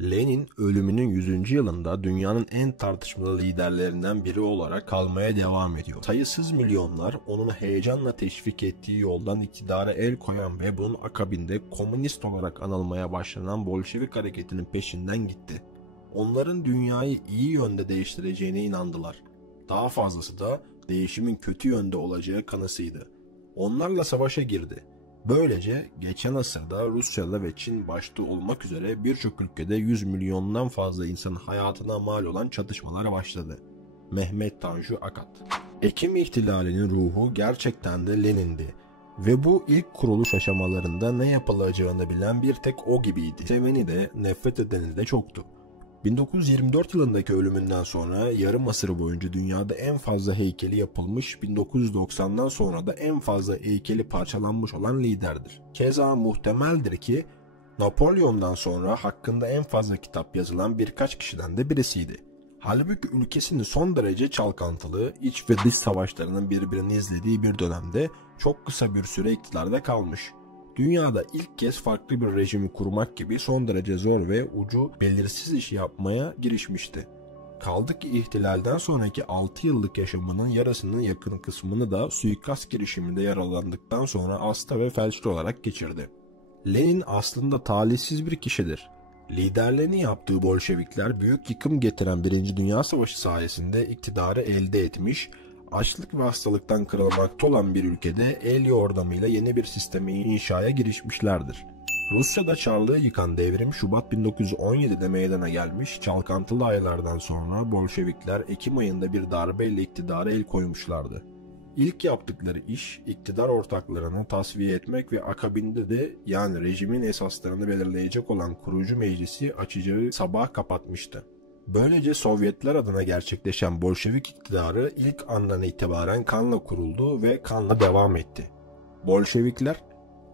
Lenin ölümünün 100. yılında dünyanın en tartışmalı liderlerinden biri olarak kalmaya devam ediyor. Sayısız milyonlar onun heyecanla teşvik ettiği yoldan iktidara el koyan ve bunun akabinde komünist olarak anılmaya başlanan Bolşevik hareketinin peşinden gitti. Onların dünyayı iyi yönde değiştireceğine inandılar. Daha fazlası da değişimin kötü yönde olacağı kanısıydı. Onlarla savaşa girdi. Böylece geçen asırda Rusya'da ve Çin başta olmak üzere birçok ülkede 100 milyondan fazla insanın hayatına mal olan çatışmalar başladı. Mehmet Tanju Akat. Ekim ihtilalinin ruhu gerçekten de Lenin'di ve bu ilk kuruluş aşamalarında ne yapılacağını bilen bir tek o gibiydi. Seveni de nefret edeni de çoktu. 1924 yılındaki ölümünden sonra yarım asır boyunca dünyada en fazla heykeli yapılmış, 1990'dan sonra da en fazla heykeli parçalanmış olan liderdir. Keza muhtemeldir ki Napolyon'dan sonra hakkında en fazla kitap yazılan birkaç kişiden de birisiydi. Halbuki ülkesini son derece çalkantılı, iç ve dış savaşlarının birbirini izlediği bir dönemde çok kısa bir süre iktidarda kalmış. Dünyada ilk kez farklı bir rejimi kurmak gibi son derece zor ve ucu belirsiz iş yapmaya girişmişti. Kaldı ki ihtilalden sonraki 6 yıllık yaşamının yarısının yakın kısmını da suikast girişiminde yaralandıktan sonra hasta ve felçli olarak geçirdi. Lenin aslında talihsiz bir kişidir. Liderliğini yaptığı Bolşevikler büyük yıkım getiren 1. Dünya Savaşı sayesinde iktidarı elde etmiş, açlık ve hastalıktan kırılmakta olan bir ülkede el yordamıyla yeni bir sistemi inşaya girişmişlerdir. Rusya'da Çarlığı yıkan devrim Şubat 1917'de meydana gelmiş, çalkantılı aylardan sonra Bolşevikler Ekim ayında bir darbeyle iktidara el koymuşlardı. İlk yaptıkları iş iktidar ortaklarını tasfiye etmek ve akabinde de yani rejimin esaslarını belirleyecek olan kurucu meclisi açacağı sabah kapatmıştı. Böylece Sovyetler adına gerçekleşen Bolşevik iktidarı ilk andan itibaren kanla kuruldu ve kanla devam etti. Bolşevikler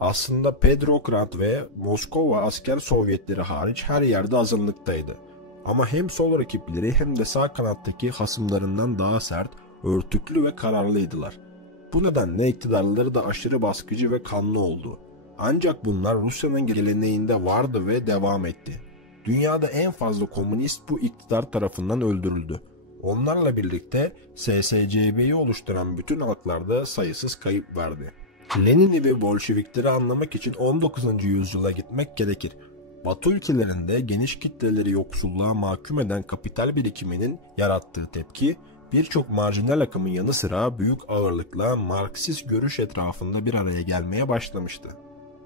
aslında Petrograd ve Moskova asker Sovyetleri hariç her yerde azınlıktaydı. Ama hem sol rakipleri hem de sağ kanattaki hasımlarından daha sert, örtüklü ve kararlıydılar. Bu nedenle iktidarları da aşırı baskıcı ve kanlı oldu. Ancak bunlar Rusya'nın geleneğinde vardı ve devam etti. Dünyada en fazla komünist bu iktidar tarafından öldürüldü. Onlarla birlikte SSCB'yi oluşturan bütün halklarda sayısız kayıp verdi. Lenin'i ve Bolşevikleri anlamak için 19. yüzyıla gitmek gerekir. Batı ülkelerinde geniş kitleleri yoksulluğa mahkum eden kapital birikiminin yarattığı tepki, birçok marjinal akımın yanı sıra büyük ağırlıkla Marksist görüş etrafında bir araya gelmeye başlamıştı.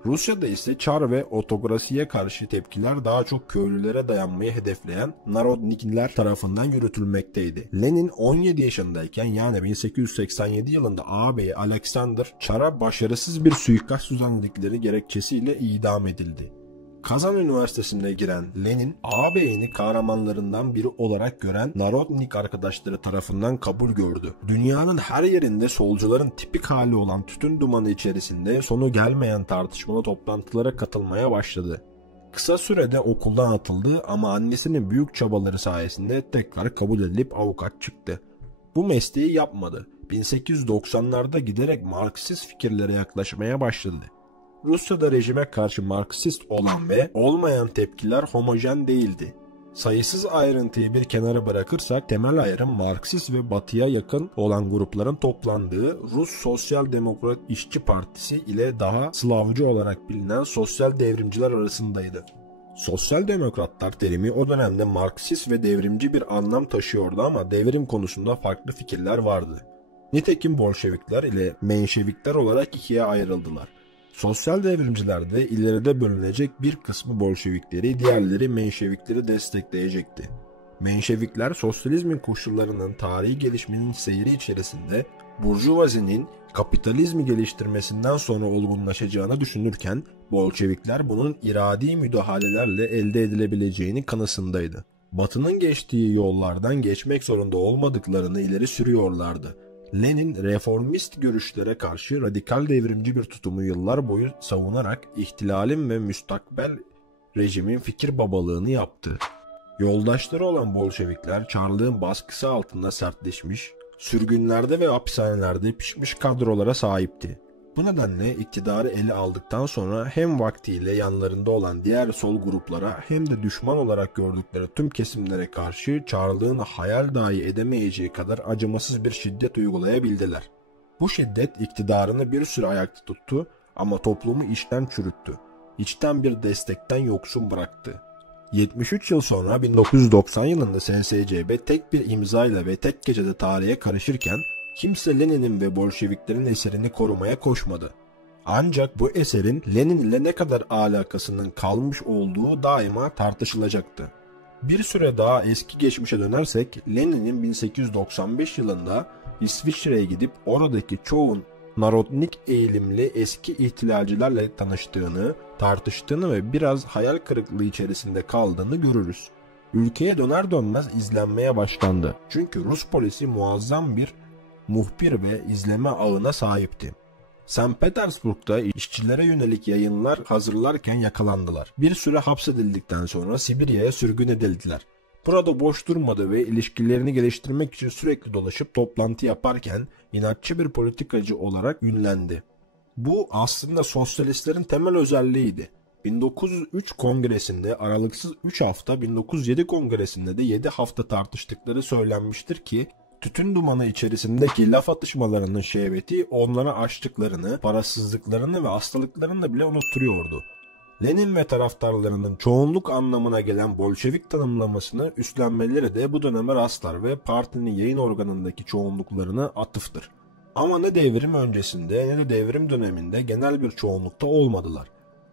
Rusya'da ise Çar ve otokrasiye karşı tepkiler daha çok köylülere dayanmayı hedefleyen Narodnikler tarafından yürütülmekteydi. Lenin 17 yaşındayken yani 1887 yılında ağabeyi Alexander Çar'a başarısız bir suikast düzenledikleri gerekçesiyle idam edildi. Kazan Üniversitesi'ne giren Lenin, ağabeyini kahramanlarından biri olarak gören Narodnik arkadaşları tarafından kabul gördü. Dünyanın her yerinde solcuların tipik hali olan tütün dumanı içerisinde sonu gelmeyen tartışmalı toplantılara katılmaya başladı. Kısa sürede okuldan atıldı ama annesinin büyük çabaları sayesinde tekrar kabul edilip avukat çıktı. Bu mesleği yapmadı. 1890'larda giderek Marksist fikirlere yaklaşmaya başladı. Rusya'da rejime karşı Marksist olan ve olmayan tepkiler homojen değildi. Sayısız ayrıntıyı bir kenara bırakırsak temel ayrım Marksist ve Batı'ya yakın olan grupların toplandığı Rus Sosyal Demokrat İşçi Partisi ile daha Slavcı olarak bilinen sosyal devrimciler arasındaydı. Sosyal demokratlar terimi o dönemde Marksist ve devrimci bir anlam taşıyordu ama devrim konusunda farklı fikirler vardı. Nitekim Bolşevikler ile Menşevikler olarak ikiye ayrıldılar. Sosyal devrimciler de ileride bölünecek bir kısmı Bolşevikleri, diğerleri Menşevikleri destekleyecekti. Menşevikler sosyalizmin koşullarının tarihi gelişmenin seyri içerisinde burjuvazinin kapitalizmi geliştirmesinden sonra olgunlaşacağını düşünürken Bolşevikler bunun iradi müdahalelerle elde edilebileceğini kanısındaydı. Batı'nın geçtiği yollardan geçmek zorunda olmadıklarını ileri sürüyorlardı. Lenin reformist görüşlere karşı radikal devrimci bir tutumu yıllar boyu savunarak ihtilalin ve müstakbel rejimin fikir babalığını yaptı. Yoldaşları olan Bolşevikler Çarlığın baskısı altında sertleşmiş, sürgünlerde ve hapishanelerde pişmiş kadrolara sahipti. Bu nedenle iktidarı ele aldıktan sonra hem vaktiyle yanlarında olan diğer sol gruplara hem de düşman olarak gördükleri tüm kesimlere karşı Çarlığın hayal dahi edemeyeceği kadar acımasız bir şiddet uygulayabildiler. Bu şiddet iktidarını bir süre ayakta tuttu ama toplumu içten çürüttü. İçten bir destekten yoksun bıraktı. 73 yıl sonra 1990 yılında SSCB tek bir imzayla ve tek gecede tarihe karışırken kimse Lenin'in ve Bolşeviklerin eserini korumaya koşmadı. Ancak bu eserin Lenin ile ne kadar alakasının kalmış olduğu daima tartışılacaktı. Bir süre daha eski geçmişe dönersek Lenin'in 1895 yılında İsviçre'ye gidip oradaki çoğun Narodnik eğilimli eski ihtilalcilerle tanıştığını, tartıştığını ve biraz hayal kırıklığı içerisinde kaldığını görürüz. Ülkeye döner dönmez izlenmeye başlandı. Çünkü Rus polisi muazzam bir muhbir ve izleme ağına sahipti. St. Petersburg'da işçilere yönelik yayınlar hazırlarken yakalandılar. Bir süre hapsedildikten sonra Sibirya'ya sürgün edildiler. Burada boş durmadı ve ilişkilerini geliştirmek için sürekli dolaşıp toplantı yaparken inatçı bir politikacı olarak ünlendi. Bu aslında sosyalistlerin temel özelliğiydi. 1903 kongresinde aralıksız 3 hafta, 1907 kongresinde de 7 hafta tartıştıkları söylenmiştir ki tütün dumanı içerisindeki laf atışmalarının şehveti onlara açlıklarını, parasızlıklarını ve hastalıklarını bile unutturuyordu. Lenin ve taraftarlarının çoğunluk anlamına gelen Bolşevik tanımlamasını üstlenmeleri de bu döneme rastlar ve partinin yayın organındaki çoğunluklarına atıftır. Ama ne devrim öncesinde ne de devrim döneminde genel bir çoğunlukta olmadılar.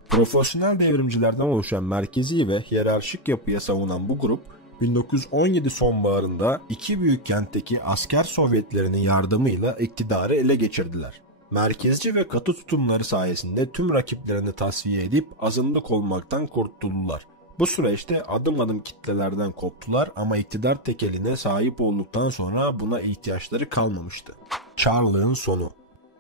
Profesyonel devrimcilerden oluşan merkezi ve hiyerarşik yapıya savunan bu grup, 1917 sonbaharında iki büyük kentteki asker sovyetlerinin yardımıyla iktidarı ele geçirdiler. Merkezci ve katı tutumları sayesinde tüm rakiplerini tasfiye edip azınlık olmaktan kurtuldular. Bu süreçte adım adım kitlelerden koptular ama iktidar tekeline sahip olduktan sonra buna ihtiyaçları kalmamıştı. Çarlığın sonu.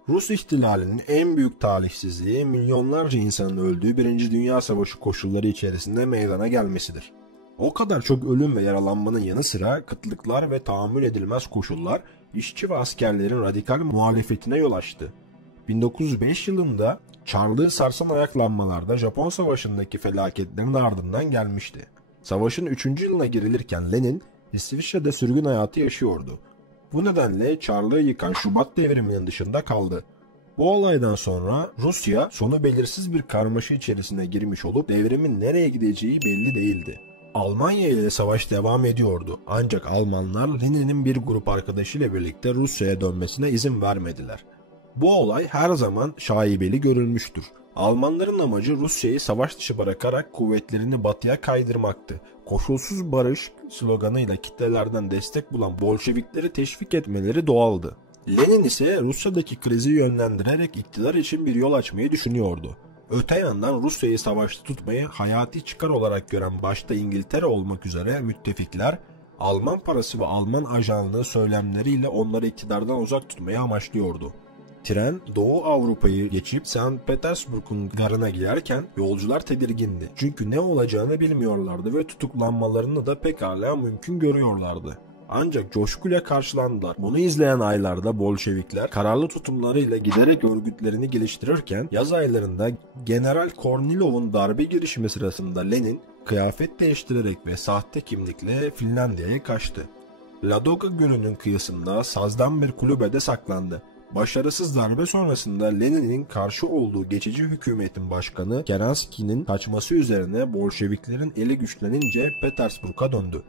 Rus ihtilalinin en büyük talihsizliği milyonlarca insanın öldüğü 1. Dünya Savaşı koşulları içerisinde meydana gelmesidir. O kadar çok ölüm ve yaralanmanın yanı sıra kıtlıklar ve tahammül edilmez koşullar işçi ve askerlerin radikal muhalefetine yol açtı. 1905 yılında Çarlığı sarsan ayaklanmalarda Japon Savaşı'ndaki felaketlerin ardından gelmişti. Savaşın 3. yılına girilirken Lenin İsviçre'de sürgün hayatı yaşıyordu. Bu nedenle Çarlığı yıkan Şubat devriminin dışında kaldı. Bu olaydan sonra Rusya sonu belirsiz bir karmaşa içerisine girmiş olup devrimin nereye gideceği belli değildi. Almanya ile savaş devam ediyordu ancak Almanlar Lenin'in bir grup arkadaşıyla birlikte Rusya'ya dönmesine izin vermediler. Bu olay her zaman şaibeli görülmüştür. Almanların amacı Rusya'yı savaş dışı bırakarak kuvvetlerini batıya kaydırmaktı. Koşulsuz barış sloganıyla kitlelerden destek bulan Bolşevikleri teşvik etmeleri doğaldı. Lenin ise Rusya'daki krizi yönlendirerek iktidar için bir yol açmayı düşünüyordu. Öte yandan Rusya'yı savaşta tutmayı hayati çıkar olarak gören başta İngiltere olmak üzere müttefikler, Alman parası ve Alman ajanlığı söylemleriyle onları iktidardan uzak tutmayı amaçlıyordu. Tren Doğu Avrupa'yı geçip St. Petersburg'un garına girerken yolcular tedirgindi. Çünkü ne olacağını bilmiyorlardı ve tutuklanmalarını da pekala mümkün görüyorlardı. Ancak coşkuyla karşılandılar. Bunu izleyen aylarda Bolşevikler kararlı tutumlarıyla giderek örgütlerini geliştirirken yaz aylarında General Kornilov'un darbe girişimi sırasında Lenin kıyafet değiştirerek ve sahte kimlikle Finlandiya'ya kaçtı. Ladoga Gölü'nün kıyısında sazdan bir kulübede saklandı. Başarısız darbe sonrasında Lenin'in karşı olduğu geçici hükümetin başkanı Kerenski'nin kaçması üzerine Bolşeviklerin eli güçlenince Petersburg'a döndü.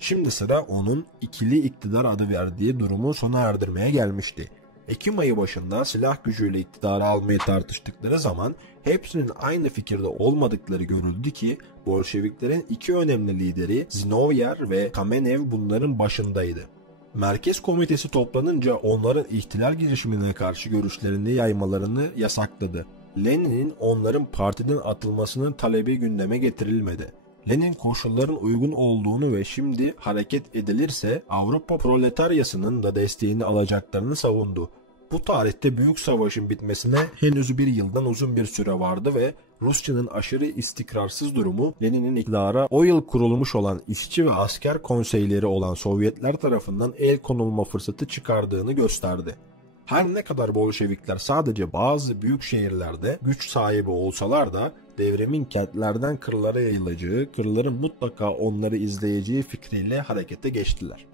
Şimdi sıra onun ikili iktidar adı verdiği durumu sona erdirmeye gelmişti. Ekim ayı başında silah gücüyle iktidarı almayı tartıştıkları zaman hepsinin aynı fikirde olmadıkları görüldü ki Bolşeviklerin iki önemli lideri Zinovyer ve Kamenev bunların başındaydı. Merkez Komitesi toplanınca onların ihtilal girişimine karşı görüşlerini yaymalarını yasakladı. Lenin'in onların partiden atılmasının talebi gündeme getirilmedi. Lenin koşulların uygun olduğunu ve şimdi hareket edilirse Avrupa proletaryasının da desteğini alacaklarını savundu. Bu tarihte Büyük Savaş'ın bitmesine henüz bir yıldan uzun bir süre vardı ve Rusya'nın aşırı istikrarsız durumu Lenin'in iktidara o yıl kurulmuş olan işçi ve asker konseyleri olan Sovyetler tarafından el konulma fırsatı çıkardığını gösterdi. Her ne kadar Bolşevikler sadece bazı büyük şehirlerde güç sahibi olsalar da devrimin kentlerden kırlara yayılacağı, kırların mutlaka onları izleyeceği fikriyle harekete geçtiler.